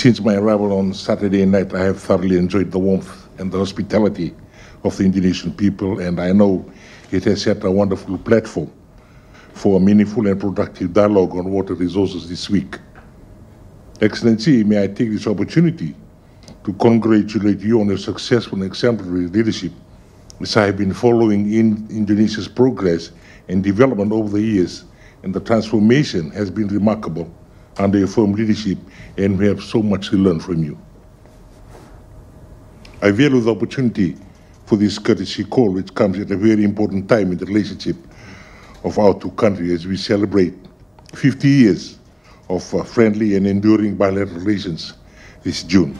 Since my arrival on Saturday night, I have thoroughly enjoyed the warmth and the hospitality of the Indonesian people, and I know it has set a wonderful platform for a meaningful and productive dialogue on water resources this week. Excellency, may I take this opportunity to congratulate you on your successful and exemplary leadership, as I have been following in Indonesia's progress and development over the years, and the transformation has been remarkable under your firm leadership, and we have so much to learn from you. I value the opportunity for this courtesy call, which comes at a very important time in the relationship of our two countries as we celebrate 50 years of friendly and enduring bilateral relations this June.